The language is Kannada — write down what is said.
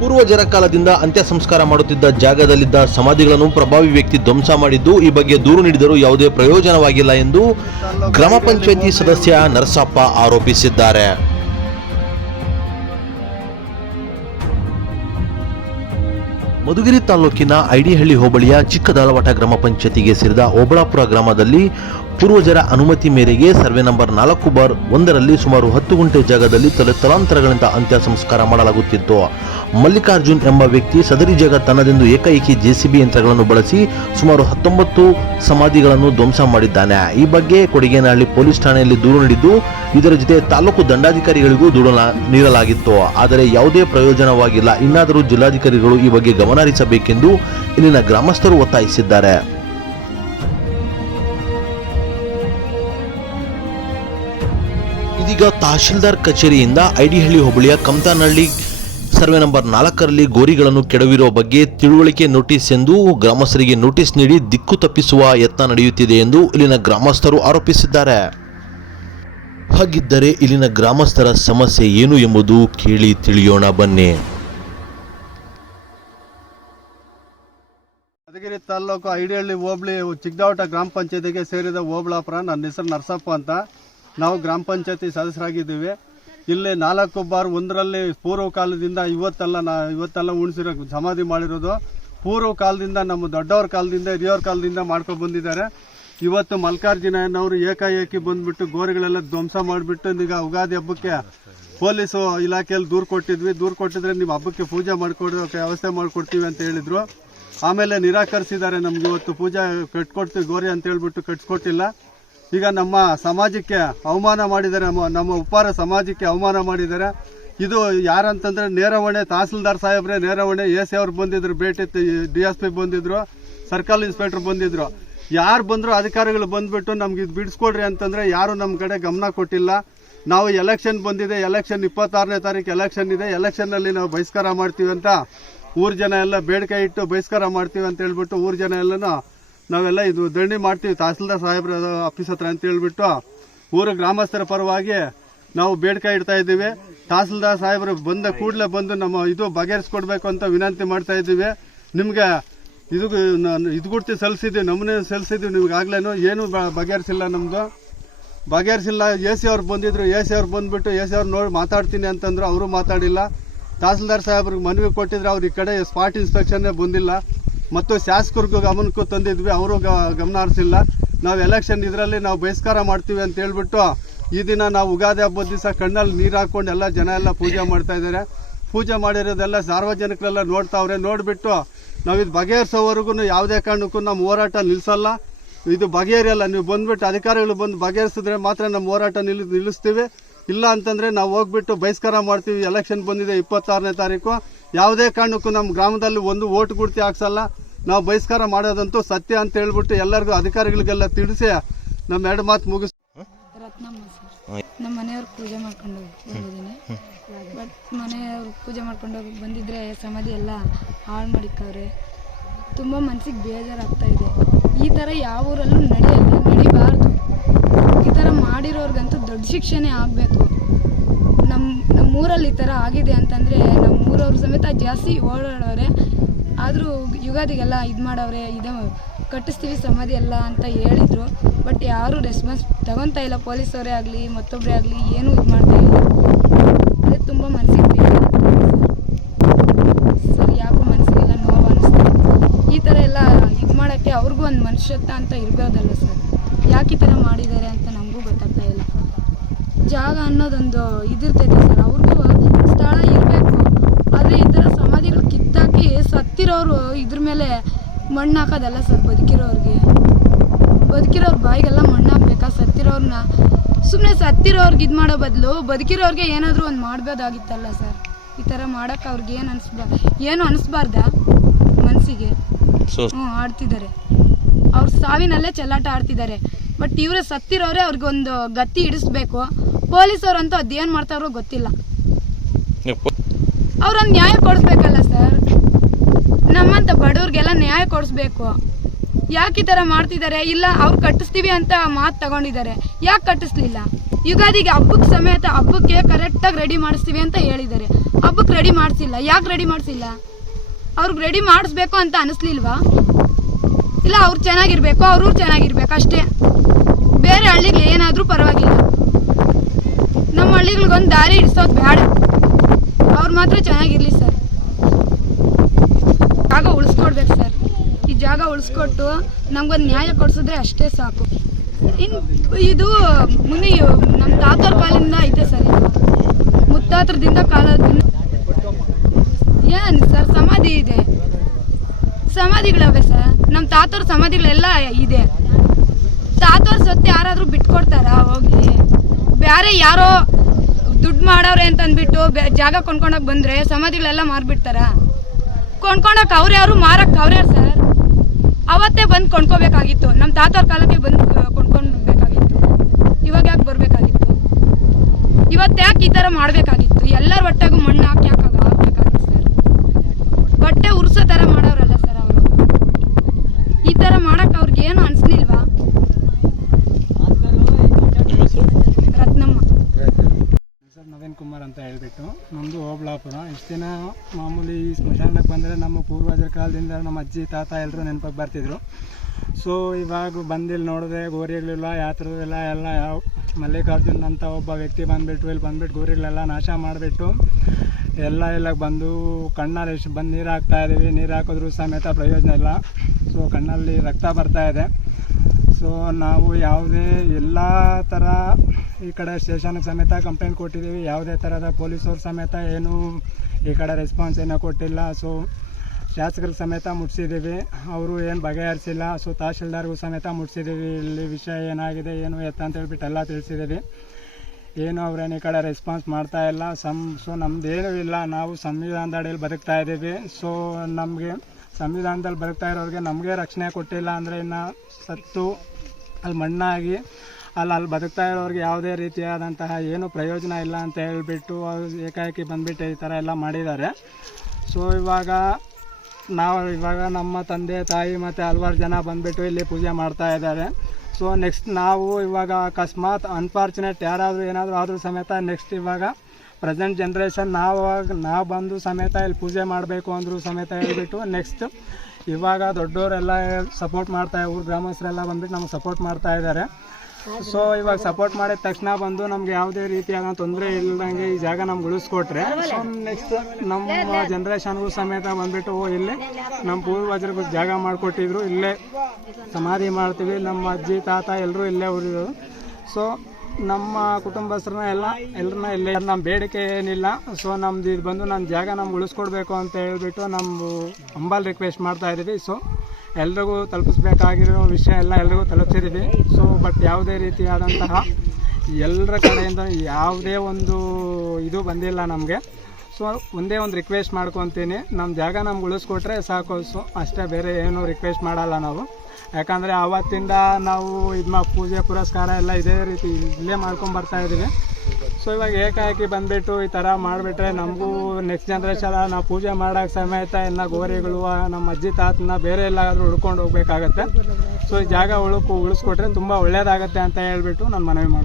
ಪೂರ್ವಜರ ಕಾಲದಿಂದ ಅಂತ್ಯ ಸಂಸ್ಕಾರ ಮಾಡುತ್ತಿದ್ದ ಜಾಗದಲ್ಲಿದ್ದ ಸಮಾಧಿಗಳನ್ನು ಪ್ರಭಾವಿ ವ್ಯಕ್ತಿ ಧ್ವಂಸ ಮಾಡಿದ್ದು, ಈ ಬಗ್ಗೆ ದೂರು ನೀಡಿದರೂ ಯಾವುದೇ ಪ್ರಯೋಜನವಾಗಿಲ್ಲ ಎಂದು ಗ್ರಾಮ ಪಂಚಾಯಿತಿ ಸದಸ್ಯ ನರಸಪ್ಪ ಆರೋಪಿಸಿದ್ದಾರೆ. ಮಧುಗಿರಿ ತಾಲೂಕಿನ ಐಡಿಹಳ್ಳಿ ಹೋಬಳಿಯ ಚಿಕ್ಕದಾಳವಟ ಗ್ರಾಮ ಪಂಚಾಯತಿಗೆ ಸೇರಿದ ಓಬಳಾಪುರ ಗ್ರಾಮದಲ್ಲಿ ಪೂರ್ವಜರ ಅನುಮತಿ ಮೇರೆಗೆ ಸರ್ವೆ ನಂಬರ್ 4/1ರಲ್ಲಿ ಸುಮಾರು 10 ಗುಂಟೆ ಜಾಗದಲ್ಲಿ ತಲಾಂತರಗಳಿಂದ ಅಂತ್ಯ ಸಂಸ್ಕಾರ ಮಾಡಲಾಗುತ್ತಿತ್ತು. ಮಲ್ಲಿಕಾರ್ಜುನ್ ಎಂಬ ವ್ಯಕ್ತಿ ಸದರಿ ಜಾಗ ತನ್ನದೆಂದು ಏಕಾಏಕಿ ಜೆಸಿಬಿ ಯಂತ್ರಗಳನ್ನು ಬಳಸಿ ಸುಮಾರು 19 ಸಮಾಧಿಗಳನ್ನು ಧ್ವಂಸ ಮಾಡಿದ್ದಾನೆ. ಈ ಬಗ್ಗೆ ಕೊಡಿಗೇನಹಳ್ಳಿ ಪೊಲೀಸ್ ಠಾಣೆಯಲ್ಲಿ ದೂರು ನೀಡಿದ್ದು, ಇದರ ಜೊತೆ ತಾಲೂಕು ದಂಡಾಧಿಕಾರಿಗಳಿಗೂ ದೂರು ನೀಡಲಾಗಿತ್ತು. ಆದರೆ ಯಾವುದೇ ಪ್ರಯೋಜನವಾಗಿಲ್ಲ. ಇನ್ನಾದರೂ ಜಿಲ್ಲಾಧಿಕಾರಿಗಳು ಈ ಬಗ್ಗೆ ಗಮನ ಹರಿಸಬೇಕೆಂದು ಇಲ್ಲಿನ ಗ್ರಾಮಸ್ಥರು ಒತ್ತಾಯಿಸಿದ್ದಾರೆ. ಇದೀಗ ತಹಶೀಲ್ದಾರ್ ಕಚೇರಿಯಿಂದ ಐಡಿಹಳ್ಳಿ ಹೋಬಳಿಯ ಕಮತನಹಳ್ಳಿ ಸರ್ವೆ ನಂಬರ್ 4ರಲ್ಲಿ ಗೋರಿಗಳನ್ನು ಕೆಡವಿರುವ ಬಗ್ಗೆ ತಿಳುವಳಿಕೆ ನೋಟಿಸ್ ಎಂದು ಗ್ರಾಮಸ್ಥರಿಗೆ ನೋಟಿಸ್ ನೀಡಿ ದಿಕ್ಕು ತಪ್ಪಿಸುವ ಯತ್ನ ನಡೆಯುತ್ತಿದೆ ಎಂದು ಇಲ್ಲಿನ ಗ್ರಾಮಸ್ಥರು ಆರೋಪಿಸಿದ್ದಾರೆ. ಹಾಗಿದ್ದರೆ ಇಲ್ಲಿನ ಗ್ರಾಮಸ್ಥರ ಸಮಸ್ಯೆ ಏನು ಎಂಬುದು ಕೇಳಿ ತಿಳಿಯೋಣ ಬನ್ನಿ. ಮಧುಗಿರಿ ತಾಲೂಕು ಐಡಿಹಳ್ಳಿ ಹೋಬಳಿ ಚಿಕ್ಕದಾವಟ ಗ್ರಾಮ ಪಂಚಾಯತಿಗೆ ಸೇರಿದ ಓಬಳಾಪುರ. ನನ್ನ ಹೆಸರು ನರಸಪ್ಪ ಅಂತ. ನಾವು ಗ್ರಾಮ ಪಂಚಾಯತಿ ಸದಸ್ಯರಾಗಿದ್ದೀವಿ. ಇಲ್ಲಿ 4/1ರಲ್ಲಿ ಪೂರ್ವ ಕಾಲದಿಂದ ಇವತ್ತೆಲ್ಲ ಉಣಿಸಿರೋ ಸಮಾಧಿ ಮಾಡಿರೋದು ಪೂರ್ವ ಕಾಲದಿಂದ, ನಮ್ಮ ದೊಡ್ಡವ್ರ ಕಾಲದಿಂದ, ಹಿರಿಯವ್ರ ಕಾಲದಿಂದ ಮಾಡ್ಕೊಂಡು ಬಂದಿದ್ದಾರೆ. ಇವತ್ತು ಮಲ್ಲಿಕಾರ್ಜುನಯ್ಯನವರು ಏಕಾಏಕಿ ಬಂದ್ಬಿಟ್ಟು ಗೋರಿಗಳೆಲ್ಲ ಧ್ವಂಸ ಮಾಡಿಬಿಟ್ಟು ಈಗ ಉಗಾದಿ ಹಬ್ಬಕ್ಕೆ ಪೊಲೀಸು ಇಲಾಖೆಯಲ್ಲಿ ದೂರು ಕೊಟ್ಟಿದ್ರೆ ನೀವು ಹಬ್ಬಕ್ಕೆ ಪೂಜೆ ಮಾಡಿಕೊಡೋಕೆ ವ್ಯವಸ್ಥೆ ಮಾಡಿಕೊಡ್ತೀವಿ ಅಂತ ಹೇಳಿದ್ರು. ಆಮೇಲೆ ನಿರಾಕರಿಸಿದ್ದಾರೆ. ನಮ್ಗೆ ಇವತ್ತು ಪೂಜೆ ಕಟ್ಕೊಡ್ತೀವಿ ಗೋರಿ ಅಂತ ಹೇಳ್ಬಿಟ್ಟು ಕಟ್ಸ್ಕೊಟ್ಟಿಲ್ಲ. ಈಗ ನಮ್ಮ ಸಮಾಜಕ್ಕೆ ಅವಮಾನ ಮಾಡಿದ್ದಾರೆ, ನಮ್ಮ ಉಪ್ಪಾರ ಸಮಾಜಕ್ಕೆ ಅವಮಾನ ಮಾಡಿದ್ದಾರೆ. ಇದು ಯಾರಂತಂದ್ರೆ ನೇರವಣೆ ತಹಸೀಲ್ದಾರ್ ಸಾಹೇಬ್ರೆ, ನೇರವಣೆ AC ಅವ್ರು ಬಂದಿದ್ರು, ಭೇಟಿ DSP ಬಂದಿದ್ರು, ಸರ್ಕಲ್ ಇನ್ಸ್ಪೆಕ್ಟರ್ ಬಂದಿದ್ರು. ಯಾರು ಬಂದ್ರು ಅಧಿಕಾರಿಗಳು ಬಂದ್ಬಿಟ್ಟು ನಮ್ಗೆ ಇದು ಬಿಡಿಸ್ಕೊಡ್ರಿ ಅಂತಂದ್ರೆ ಯಾರು ನಮ್ಮ ಕಡೆ ಗಮನ ಕೊಟ್ಟಿಲ್ಲ. ನಾವು ಎಲೆಕ್ಷನ್ ಬಂದಿದೆ, ಎಲೆಕ್ಷನ್ 26ನೇ ತಾರೀಕು ಎಲೆಕ್ಷನ್ ಇದೆ, ಎಲೆಕ್ಷನ್ನಲ್ಲಿ ನಾವು ಬಹಿಷ್ಕಾರ ಮಾಡ್ತೀವಿ ಅಂತ ಊರ್ ಜನ ಎಲ್ಲ ಬೇಡಿಕೆ ಇಟ್ಟು ಬಹಿಷ್ಕಾರ ಮಾಡ್ತೀವಿ ಅಂತ ಹೇಳ್ಬಿಟ್ಟು ಊರ್ ಜನ ಎಲ್ಲನೂ ನಾವೆಲ್ಲ ಇದು ದಂಡಿ ಮಾಡ್ತೀವಿ ತಹಸೀಲ್ದಾರ್ ಸಾಹೇಬ್ರ ಆಫೀಸ್ ಹತ್ರ ಅಂತ ಹೇಳ್ಬಿಟ್ಟು ಊರ ಗ್ರಾಮಸ್ಥರ ಪರವಾಗಿ ನಾವು ಬೇಡಿಕೆ ಇಡ್ತಾ ಇದ್ದೀವಿ. ತಹಸೀಲ್ದಾರ್ ಸಾಹೇಬ್ರು ಬಂದ ಕೂಡಲೇ ಬಂದು ನಮ್ಮ ಇದು ಬಗೆಹರಿಸ್ಕೊಡ್ಬೇಕು ಅಂತ ವಿನಂತಿ ಮಾಡ್ತಾ ಇದ್ದೀವಿ. ನಿಮ್ಗೆ ಇದು ಗುರ್ತಿ ಸಲ್ಲಿಸಿದ್ವಿ, ನಮೂನೆ ಸಲ್ಲಿಸಿದ್ವಿ, ನಿಮ್ಗಾಗ್ಲೇನು ಏನು ಬಗೆಹರಿಸಿಲ್ಲ. ನಮ್ದು ಬಗೆಹರಿಸಿಲ್ಲ. AC ಅವ್ರು ಬಂದಿದ್ರು, AC ಅವ್ರು ಬಂದ್ಬಿಟ್ಟು AC ಅವ್ರು ನೋಡಿ ಮಾತಾಡ್ತೀನಿ ಅಂತಂದ್ರು, ಅವರು ಮಾತಾಡಿಲ್ಲ. ತಹಸೀಲ್ದಾರ್ ಸಾಹೇಬ್ರಿಗೆ ಮನವಿ ಕೊಟ್ಟಿದ್ರೆ ಅವ್ರು ಈ ಕಡೆ ಸ್ಪಾಟ್ ಇನ್ಸ್ಪೆಕ್ಷನ್ನೇ ಬಂದಿಲ್ಲ. ಮತ್ತು ಶಾಸಕರಿಗೂ ಗಮನಕ್ಕೂ ತಂದಿದ್ವಿ, ಅವರು ಗಮನ ಹರಿಸಿಲ್ಲ. ನಾವು ಎಲೆಕ್ಷನ್ ಇದರಲ್ಲಿ ನಾವು ಬಹಿಷ್ಕಾರ ಮಾಡ್ತೀವಿ ಅಂತ ಹೇಳ್ಬಿಟ್ಟು ಈ ದಿನ ನಾವು ಉಗಾದಿ ಹಬ್ಬದ ದಿವಸ ಕಣ್ಣಲ್ಲಿ ನೀರು ಹಾಕೊಂಡು ಎಲ್ಲ ಜನ ಎಲ್ಲ ಪೂಜೆ ಮಾಡ್ತಾ ಇದ್ದಾರೆ. ಪೂಜೆ ಮಾಡಿರೋದೆಲ್ಲ ಸಾರ್ವಜನಿಕರೆಲ್ಲ ನೋಡ್ತಾವ್ರೆ. ನೋಡಿಬಿಟ್ಟು ನಾವು ಇದು ಬಗೆಹರಿಸೋವರೆಗೂ ಯಾವುದೇ ಕಾರಣಕ್ಕೂ ನಮ್ಮ ಹೋರಾಟ ನಿಲ್ಲಿಸಲ್ಲ. ಇದು ಬಗೆಹರಿಯಲ್ಲ. ನೀವು ಬಂದ್ಬಿಟ್ಟು ಅಧಿಕಾರಿಗಳು ಬಂದು ಬಗೆಹರಿಸಿದ್ರೆ ಮಾತ್ರ ನಮ್ಮ ಹೋರಾಟ ನಿಲ್ಲಿಸ್ತೀವಿ. ಇಲ್ಲ ಅಂತಂದ್ರೆ ನಾವು ಹೋಗ್ಬಿಟ್ಟು ಬಹಿಷ್ಕಾರ ಮಾಡ್ತೀವಿ. ಎಲೆಕ್ಷನ್ ಬಂದಿದೆ 26ನೇ ತಾರೀಕು. ಯಾವುದೇ ಕಾರಣಕ್ಕೂ ನಮ್ಮ ಗ್ರಾಮದಲ್ಲಿ ಒಂದು ಓಟ್ ಗುರ್ತಿ ಹಾಕ್ಸಲ್ಲ. ನಾವು ಬಹಿಷ್ಕಾರ ಮಾಡೋದಂತೂ ಸತ್ಯ ಅಂತ ಹೇಳ್ಬಿಟ್ಟು ಎಲ್ಲರಿಗೂ ಅಧಿಕಾರಿಗಳಿಗೆಲ್ಲ ತಿಳಿಸಿ ನಮ್ಮ 2 ಮಾತು ಮುಗಿಸ್. ನಮ್ಮ ಮನೆಯವ್ರು ಪೂಜೆ ಮಾಡ್ಕೊಂಡು ಬಂದಿದ್ದೀನಿ. ಬಟ್ ಮನೆಯವ್ರು ಪೂಜೆ ಮಾಡ್ಕೊಂಡು ಬಂದಿದ್ರೆ ಸಮಾಧಿ ಎಲ್ಲ ಹಾಳು ಮಾಡಿಕ್ಕವ್ರೆ. ತುಂಬ ಮನಸ್ಸಿಗೆ ಬೇಜಾರಾಗ್ತಾ ಇದೆ. ಈ ಥರ ಯಾವ ಊರಲ್ಲೂ ನಡಿಬಾರ್ದು. ಈ ಥರ ಮಾಡಿರೋರ್ಗಂತೂ ದೊಡ್ಡ ಶಿಕ್ಷೆನೇ ಆಗಬೇಕು. ನಮ್ಮೂರಲ್ಲಿ ಈ ಥರ ಆಗಿದೆ ಅಂತಂದರೆ ನಮ್ಮೂರವ್ರ ಸಮೇತ ಜಾಸ್ತಿ ಓಡಾಡೋರೆ. ಆದರೂ ಯುಗಾದಿಗೆಲ್ಲ ಇದು ಮಾಡವ್ರೆ, ಇದು ಕಟ್ಟಿಸ್ತೀವಿ ಸಮಾಧಿ ಎಲ್ಲ ಅಂತ ಹೇಳಿದರು. ಬಟ್ ಯಾರೂ ರೆಸ್ಪಾನ್ಸ್ ತಗೊತಾ ಇಲ್ಲ. ಪೊಲೀಸವರೇ ಆಗಲಿ ಮತ್ತೊಬ್ಬರೇ ಆಗಲಿ ಏನೂ ಇದು ಮಾಡ್ತಾ ಇಲ್ಲ. ಅದೇ ತುಂಬ ಮನಸ್ಸಿಗೆ ಬೇಜಾರಾಗ್ತದೆ ಸರ್. ಯಾಕೋ ಮನಸ್ಸಿಗೆಲ್ಲ ನೋವು ಅನಿಸ್ತದೆ. ಈ ಥರ ಎಲ್ಲ ಇದು ಮಾಡೋಕ್ಕೆ ಅವ್ರಿಗೂ ಒಂದು ಮನುಷ್ಯತ್ವ ಅಂತ ಇರ್ಬೋದಲ್ಲ ಸರ್. ಯಾಕೆ ಈ ಥರ ಮಾಡಿದ್ದಾರೆ ಅಂತ ನಮಗೂ ಗೊತ್ತಾಗ್ತಾ ಇಲ್ಲ. ಜಾಗ ಅನ್ನೋದೊಂದು ಇದಿರ್ತೈತೆ ಸರ್, ಅವ್ರಿಗೂ ಸ್ಥಳ ಇರಬೇಕು. ಆದರೆ ಈ ಥರ ಸಮಾಧಿಗಳು ಕಿತ್ತಾಕಿ ಸತ್ತಿರೋರು ಇದ್ರ ಮೇಲೆ ಮಣ್ಣು ಹಾಕೋದಲ್ಲ ಸರ್. ಬದುಕಿರೋರ ಬಾಯಿಗೆಲ್ಲ ಮಣ್ಣು ಹಾಕ್ಬೇಕಾ? ಸತ್ತಿರೋರನ್ನ ಸುಮ್ಮನೆ ಸತ್ತಿರೋರ್ಗೆ ಇದು ಮಾಡೋ ಬದಲು ಬದುಕಿರೋರಿಗೆ ಏನಾದರೂ ಒಂದು ಮಾಡ್ಬೋದಾಗಿತ್ತಲ್ಲ ಸರ್. ಈ ಥರ ಮಾಡೋಕ್ಕೆ ಅವ್ರಿಗೆ ಏನು ಅನಿಸ್ಬಾರ್ದ ಮನಸ್ಸಿಗೆ? ಆಡ್ತಿದ್ದಾರೆ, ಅವ್ರ ಸಾವಿನಲ್ಲೇ ಚೆಲ್ಲಾಟ ಆಡ್ತಿದ್ದಾರೆ. ಬಟ್ ಇವರೇ ಸತ್ತಿರೋರೆ ಅವ್ರಿಗೊಂದು ಗತಿ ಇಡಿಸ್ಬೇಕು. ಪೊಲೀಸವ್ರಂತೂ ಅದೇನು ಮಾಡ್ತಾರೋ ಗೊತ್ತಿಲ್ಲ. ಅವ್ರೊಂದು ನ್ಯಾಯ ಕೊಡಿಸ್ಬೇಕಲ್ಲ ಸರ್. ನಮ್ಮಂಥ ಬಡವ್ರಿಗೆಲ್ಲ ನ್ಯಾಯ ಕೊಡಿಸ್ಬೇಕು. ಯಾಕೆ ಈ ಥರ ಮಾಡ್ತಿದ್ದಾರೆ? ಇಲ್ಲ ಅವ್ರು ಕಟ್ಟಿಸ್ತೀವಿ ಅಂತ ಮಾತು ತಗೊಂಡಿದ್ದಾರೆ, ಯಾಕೆ ಕಟ್ಟಿಸ್ಲಿಲ್ಲ? ಯುಗಾದಿಗೆ ಹಬ್ಬಕ್ಕೆ ಸಮೇತ ಹಬ್ಬಕ್ಕೆ ಕರೆಕ್ಟಾಗಿ ರೆಡಿ ಮಾಡಿಸ್ತೀವಿ ಅಂತ ಹೇಳಿದ್ದಾರೆ. ಹಬ್ಬಕ್ಕೆ ರೆಡಿ ಮಾಡಿಸಿಲ್ಲ. ಯಾಕೆ ರೆಡಿ ಮಾಡಿಸಿಲ್ಲ? ಅವ್ರಿಗೆ ರೆಡಿ ಮಾಡಿಸ್ಬೇಕು ಅಂತ ಅನಿಸ್ಲಿಲ್ವಾ? ಇಲ್ಲ ಅವ್ರು ಚೆನ್ನಾಗಿರ್ಬೇಕು, ಅವ್ರೂ ಚೆನ್ನಾಗಿರ್ಬೇಕು ಅಷ್ಟೇ. ಬೇರೆ ಹಳ್ಳಿಗಳು ಏನಾದರೂ ಪರವಾಗಿಲ್ಲ, ನಮ್ಮ ಹಳ್ಳಿಗಳಿಗೊಂದು ದಾರಿ ಹಿಡಿಸೋದು ಬೇಡ. ಅವ್ರು ಮಾತ್ರ ಚೆನ್ನಾಗಿರ್ಲಿ ಸರ್. ಜಾಗ ಉಳಿಸ್ಕೊಡ್ಬೇಕು ಸರ್. ಈ ಜಾಗ ಉಳಿಸ್ಕೊಟ್ಟು ನಮ್ಗೊಂದು ನ್ಯಾಯ ಕೊಡಿಸಿದ್ರೆ ಅಷ್ಟೇ ಸಾಕು. ಇದು ಮುನಿ ನಮ್ಮ ತಾತರ ಕಾಲದಿಂದ ಐತೆ ಸರ್. ಇದು ಮುತ್ತಾತ್ರದಿಂದ ಕಾಲದಿಂದ ಏನು ಸರ್ ಸಮಾಧಿ ಇದೆ, ಸಮಾಧಿಗಳವೆ ಸರ್. ನಮ್ಮ ತಾತವ್ರ ಸಮಾಧಿಗಳೆಲ್ಲ ಇದೆ. ತಾತವ್ರ ಸೊತ್ತು ಯಾರಾದರೂ ಬಿಟ್ಕೊಡ್ತಾರಾ? ಹೋಗಿ ಬೇರೆ ಯಾರೋ ದುಡ್ಡು ಮಾಡವ್ರೆ ಅಂತ ಅಂದ್ಬಿಟ್ಟು ಜಾಗ ಕೊಂಡ್ಕೊಂಡೋಗಿ ಬಂದರೆ ಸಮಾಧಿಗಳೆಲ್ಲ ಮಾರ್ಬಿಡ್ತಾರ? ಕೊಂಡ್ಕೊಂಡೋಗಿ ಅವ್ರ್ಯಾರು ಮಾರಕ್ಕೆ ಅವ್ರ್ಯಾರು ಸರ್? ಅವತ್ತೇ ಬಂದು ಕೊಂಡ್ಕೋಬೇಕಾಗಿತ್ತು. ನಮ್ಮ ತಾತವ್ರ ಕಾಲಕ್ಕೆ ಬಂದು ಕೊಂಡ್ಕೊಳ್ಬೇಕಾಗಿತ್ತು. ಇವಾಗ ಯಾಕೆ ಬರಬೇಕಾಗಿತ್ತು? ಇವತ್ತು ಯಾಕೆ ಈ ಥರ ಮಾಡಬೇಕಾಗಿತ್ತು? ಎಲ್ಲರ ಹೊಟ್ಟೆಗೂ ಮಣ್ಣು ಹಾಕಿ ಯಾಕೆ ಆಗ್ಬೇಕಾಗಿತ್ತು ಸರ್? ಬಟ್ಟೆ ಉರ್ಸೋ ಥರ ಮಾಡೋರಲ್ಲ ಸರ್ ಅವರು. ಈ ಥರ ಮಾಡೋಕ್ಕೆ ಅವ್ರಿಗೇನು ಅನಿಸ್ಲಿಲ್ವಾ? ರತ್ನಮ್ಮ ಸರ್, ನವೀನ್ ಕುಮಾರ್ ಅಂತ ಹೇಳ್ಬಿಟ್ಟು ನಮ್ಮದು ಓಬಳಾಪುರ. ಇಷ್ಟು ದಿನ ಮಾಮೂಲಿ ಸ್ಮಶಾನಕ್ಕೆ ಬಂದರೆ ನಮ್ಮ ಪೂರ್ವಜರ ಕಾಲದಿಂದ ನಮ್ಮ ಅಜ್ಜಿ ತಾತ ಎಲ್ಲರೂ ನೆನಪಾಗಿ ಬರ್ತಿದ್ರು. ಸೊ ಇವಾಗ ಬಂದಿಲ್ಲಿ ನೋಡಿದ್ರೆ ಗೋರಿಗಳಿಲ್ಲ, ಯಾತ್ರದಿಲ್ಲ, ಎಲ್ಲ ಯಾವ ಮಲ್ಲಿಕಾರ್ಜುನ್ ಅಂತ ಒಬ್ಬ ವ್ಯಕ್ತಿ ಬಂದುಬಿಟ್ಟು ಇಲ್ಲಿ ಬಂದುಬಿಟ್ಟು ಗೋರಿಗಳೆಲ್ಲ ನಾಶ ಮಾಡಿಬಿಟ್ಟು ಎಲ್ಲ ಬಂದು ಕಣ್ಣಲ್ಲಿ ಎಷ್ಟು ಬಂದು ನೀರು ಹಾಕ್ತಾಯಿದ್ದೀವಿ. ನೀರು ಹಾಕಿದ್ರೂ ಸಮೇತ ಪ್ರಯೋಜನ ಇಲ್ಲ. ಸೊ ಕಣ್ಣಲ್ಲಿ ರಕ್ತ ಬರ್ತಾಯಿದೆ. ಸೊ ನಾವು ಯಾವುದೇ ಎಲ್ಲ ಥರ ಈ ಕಡೆ ಸ್ಟೇಷನ್ಗೆ ಸಮೇತ ಕಂಪ್ಲೇಂಟ್ ಕೊಟ್ಟಿದ್ದೀವಿ. ಯಾವುದೇ ಥರದ ಪೊಲೀಸವ್ರು ಸಮೇತ ಏನೂ ಈ ಕಡೆ ರೆಸ್ಪಾನ್ಸ್ ಏನೂ ಕೊಟ್ಟಿಲ್ಲ. ಸೊ ಶಾಸಕರಿಗೆ ಸಮೇತ ಮುಟ್ಸಿದ್ದೀವಿ, ಅವರು ಏನು ಬಗೆಹರಿಸಿಲ್ಲ. ಸೊ ತಹಶೀಲ್ದಾರ್ಗೂ ಸಮೇತ ಮುಟ್ಸಿದ್ದೀವಿ, ಇಲ್ಲಿ ವಿಷಯ ಏನಾಗಿದೆ ಏನು ಎತ್ತ ಅಂತ ಹೇಳ್ಬಿಟ್ಟು ಎಲ್ಲ ತಿಳಿಸಿದ್ದೀವಿ. ಏನು ಅವ್ರೇನು ಈ ಕಡೆ ರೆಸ್ಪಾನ್ಸ್ ಮಾಡ್ತಾ ಇಲ್ಲ. ಸೊ ನಮ್ಮದೇನೂ ಇಲ್ಲ, ನಾವು ಸಂವಿಧಾನದ ಅಡಿಯಲ್ಲಿ ಬದುಕ್ತಾ ಇದ್ದೀವಿ. ಸೊ ನಮಗೆ ಸಂವಿಧಾನದಲ್ಲಿ ಬದುಕ್ತಾ ಇರೋರಿಗೆ ನಮಗೆ ರಕ್ಷಣೆ ಕೊಟ್ಟಿಲ್ಲ ಅಂದರೆ ಇನ್ನು ಸತ್ತು ಅಲ್ಲಿ ಮಣ್ಣಾಗಿ ಅಲ್ಲಿ ಬದುಕ್ತಾ ಇರೋರಿಗೆ ಯಾವುದೇ ರೀತಿಯಾದಂತಹ ಏನು ಪ್ರಯೋಜನ ಇಲ್ಲ ಅಂತ ಹೇಳಿಬಿಟ್ಟು ಅವರು ಏಕಾಏಕಿ ಬಂದುಬಿಟ್ಟು ಈ ಥರ ಎಲ್ಲ ಮಾಡಿದ್ದಾರೆ. ಸೊ ಇವಾಗ ನಮ್ಮ ತಂದೆ ತಾಯಿ ಮತ್ತು ಹಲವಾರು ಜನ ಬಂದುಬಿಟ್ಟು ಇಲ್ಲಿ ಪೂಜೆ ಮಾಡ್ತಾ ಇದ್ದಾರೆ. ಸೊ ನೆಕ್ಸ್ಟ್ ನಾವು ಇವಾಗ ಅಕಸ್ಮಾತ್ ಅನ್ಫಾರ್ಚುನೇಟ್ ಯಾರಾದರೂ ಏನಾದರೂ ಆದರೂ ಸಮೇತ ನೆಕ್ಸ್ಟ್ ಇವಾಗ ಪ್ರೆಸೆಂಟ್ ಜನ್ರೇಷನ್ ನಾವು ಬಂದು ಸಮೇತ ಇಲ್ಲಿ ಪೂಜೆ ಮಾಡಬೇಕು ಅಂದರೂ ಸಮೇತ ಹೇಳ್ಬಿಟ್ಟು ನೆಕ್ಸ್ಟ್ ಇವಾಗ ದೊಡ್ಡವರೆಲ್ಲ ಸಪೋರ್ಟ್ ಊರು ಗ್ರಾಮಸ್ಥರೆಲ್ಲ ಬಂದುಬಿಟ್ಟು ನಮಗೆ ಸಪೋರ್ಟ್ ಮಾಡ್ತಾ ಇದ್ದಾರೆ. ಸೊ ಇವಾಗ ಸಪೋರ್ಟ್ ಮಾಡಿದ ತಕ್ಷಣ ಬಂದು ನಮ್ಗೆ ಯಾವುದೇ ರೀತಿಯಾದ ತೊಂದರೆ ಇಲ್ಲದಂಗೆ ಈ ಜಾಗ ನಮ್ಗೆ ಉಳಿಸ್ಕೊಟ್ರೆ ಸೊ ನೆಕ್ಸ್ಟ್ ನಮ್ಮ ಜನ್ರೇಷನ್ಗೂ ಸಮೇತ ಬಂದುಬಿಟ್ಟು ಇಲ್ಲಿ ನಮ್ಮ ಪೂರ್ವಜರಿಗೂ ಜಾಗ ಮಾಡಿಕೊಟ್ಟಿದ್ರು, ಇಲ್ಲೇ ಸಮಾಧಿ ಮಾಡ್ತೀವಿ. ನಮ್ಮ ಅಜ್ಜಿ ತಾತ ಎಲ್ಲರೂ ಇಲ್ಲೇ ಉರಿದ್ರು. ಸೊ ನಮ್ಮ ಕುಟುಂಬಸ್ಥರನ್ನ ಎಲ್ಲರನ್ನ ಇಲ್ಲೇ, ನಮ್ಮ ಬೇಡಿಕೆ ಏನಿಲ್ಲ. ಸೊ ನಮ್ದು ಇದು ಬಂದು ನನ್ನ ಜಾಗ ನಮ್ಗೆ ಉಳಿಸ್ಕೊಡ್ಬೇಕು ಅಂತ ಹೇಳ್ಬಿಟ್ಟು ನಮ್ಮ ಹಂಬಲ್ ರಿಕ್ವೆಸ್ಟ್ ಮಾಡ್ತಾ ಇದ್ದೀವಿ. ಸೊ ಎಲ್ರಿಗೂ ತಲುಪಿಸ್ಬೇಕಾಗಿರೋ ವಿಷಯ ಎಲ್ಲ ಎಲ್ರಿಗೂ ತಲುಪಿಸಿದ್ದೀವಿ. ಸೊ ಬಟ್ ಯಾವುದೇ ರೀತಿಯಾದಂತಹ ಎಲ್ಲರ ಕಡೆಯಿಂದ ಯಾವುದೇ ಒಂದು ಇದು ಬಂದಿಲ್ಲ ನಮಗೆ. ಸೊ ಒಂದೇ ಒಂದು ರಿಕ್ವೆಸ್ಟ್ ಮಾಡ್ಕೊತೀನಿ, ನಮ್ಮ ಜಾಗ ನಮ್ಗೆ ಉಳಿಸ್ಕೊಟ್ರೆ ಸಾಕು. ಸೊ ಅಷ್ಟೇ, ಬೇರೆ ಏನೂ ರಿಕ್ವೆಸ್ಟ್ ಮಾಡಲ್ಲ ನಾವು. ಯಾಕಂದರೆ ಆವತ್ತಿಂದ ನಾವು ಪೂಜೆ ಪುರಸ್ಕಾರ ಎಲ್ಲ ಇದೇ ರೀತಿ ಇಲ್ಲೇ ಮಾಡ್ಕೊಂಬರ್ತಾ ಇದ್ದೀವಿ. ಸೊ ಇವಾಗ ಏಕಾಏಕಿ ಬಂದುಬಿಟ್ಟು ಈ ಥರ ಮಾಡಿಬಿಟ್ರೆ ನಮಗೂ ನೆಕ್ಸ್ಟ್ ಜನ್ರೇಷನ್ ನಾವು ಪೂಜೆ ಮಾಡೋಕ್ಕೆ ಸಮೇತ ಎಲ್ಲ ಗೋರಿಗಳು ನಮ್ಮ ಅಜ್ಜಿ ತಾತನ ಬೇರೆ ಎಲ್ಲಾದರೂ ಹುಡ್ಕೊಂಡು ಹೋಗ್ಬೇಕಾಗತ್ತೆ. ಸೊ ಈ ಜಾಗ ಉಳಿಸ್ಕೊಟ್ರೆ ತುಂಬ ಒಳ್ಳೆಯದಾಗತ್ತೆ ಅಂತ ಹೇಳ್ಬಿಟ್ಟು ನಾನು ಮನವಿ ಮಾಡ್ತೀನಿ.